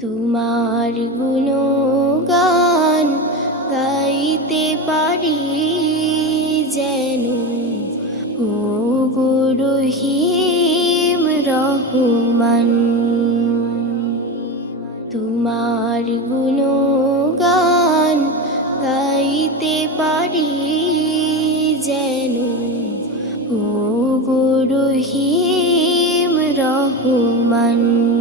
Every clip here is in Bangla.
তোমার গুণগান গাইতে পারি যেন। ও গুরুহিম রহমান, তোমার গুণগান গাইতে পারি যেন। ও গুরুহিম রহমান।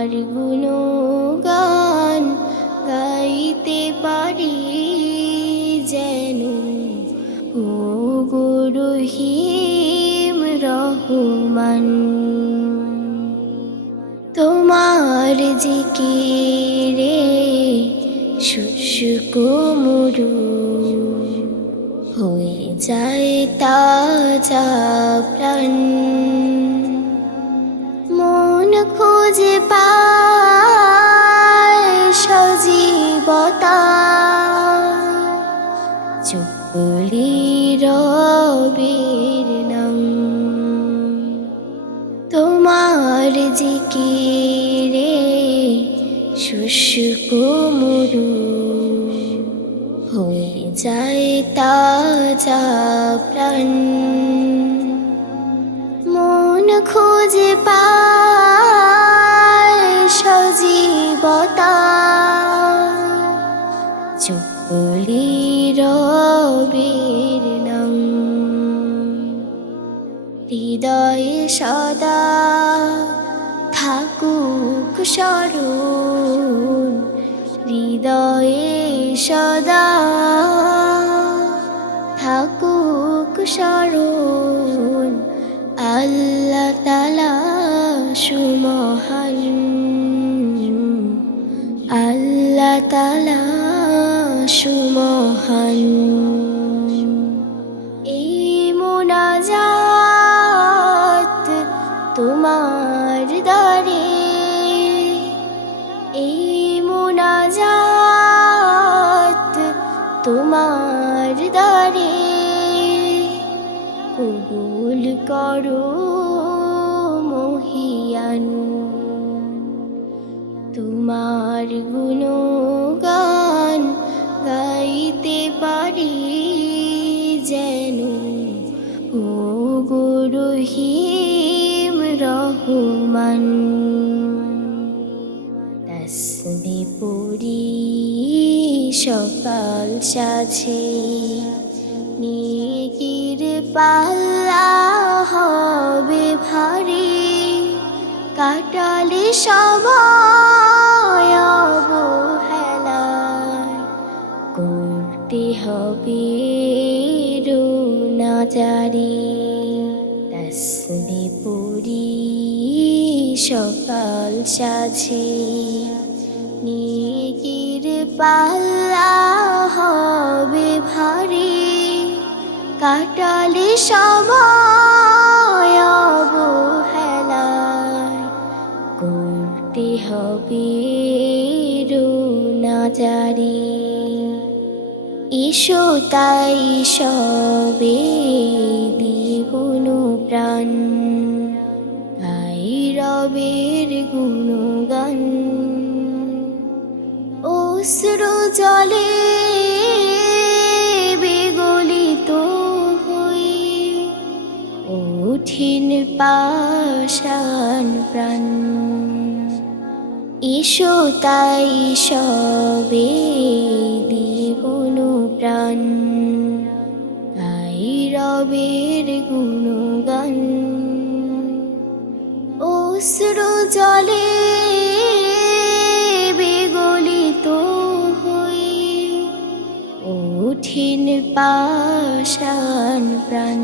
তোমার গুণগান গাইতে পারি যেন। ও গুরুহিম রহমান, তোমার জিকিরে শুষ্ক মরু হয়ে যায় তাজা প্রাণ। সজীবতা চুপলি রবির নাম। তোমার জিকিরে শুষ্ক মরু হয়ে যায় তাজা প্রাণ। সদা থাকুক স্মরণ হৃদয়ে সদা থাকুক স্মরণ আল্লাহ তালা সুমহান আল্লাহ তালা সুমহান। তোমার দ্বারে কবুল করো মহিয়ান। তোমার গুণগান গাইতে পারি যেন। ও গুরুহিম রহমান। সকাল সাঝে নিকির পাল্লা হবে ভারী। কাটালে সময় অবহেলায়। করতে হবে রোনাজারি। তসবি পুরি সকাল সাঝে নিকির পাল্লা হবে ভারী কাটালে সময় অবহেলায়। করতে হবে রোনাজারি এসো তাই সবে দিবনু প্রাণ। গাই রবের গুণগান। অশ্রু জলে উঠিন পাশান প্রাণ। এসো তাই সবে দিবনু প্রাণ। গাই রবের গুণগান। অশ্রু জলে বিগলিত হই উঠিন পাশান প্রাণ।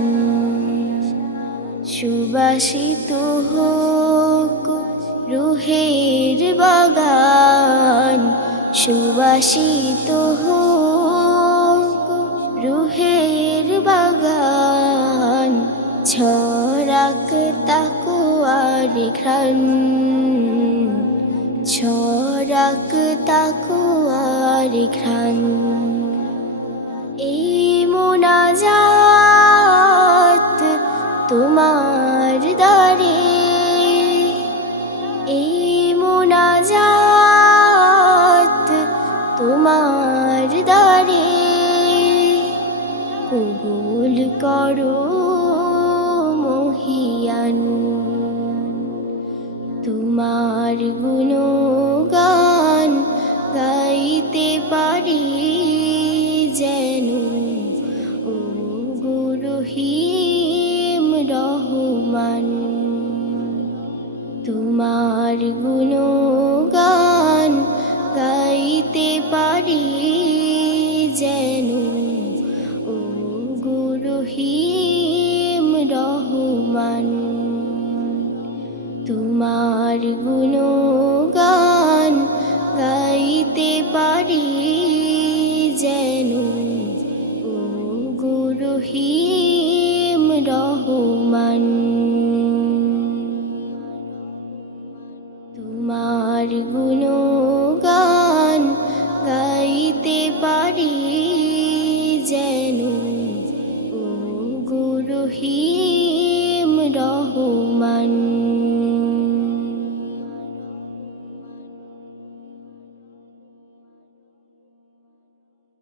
সুবাসিত হোক রুহের বাগান। সুবাসিত হোক রুহের বাগান। ছড়াক তাকুয়ার ঘ্রাণ। ছড়াক তাকুয়ার ঘ্রাণ। তোমার দ্বারে। কবুল করো মহিয়ান, তোমার গুণগান গাইতে পারি যেন। ও গুরুহিম রহমান, তোমার গুণগান পারি যেন ও গুরুহিম রহমান। তোমার গুণগান গাইতে পারি যেন ও গুরুহিম রহমান।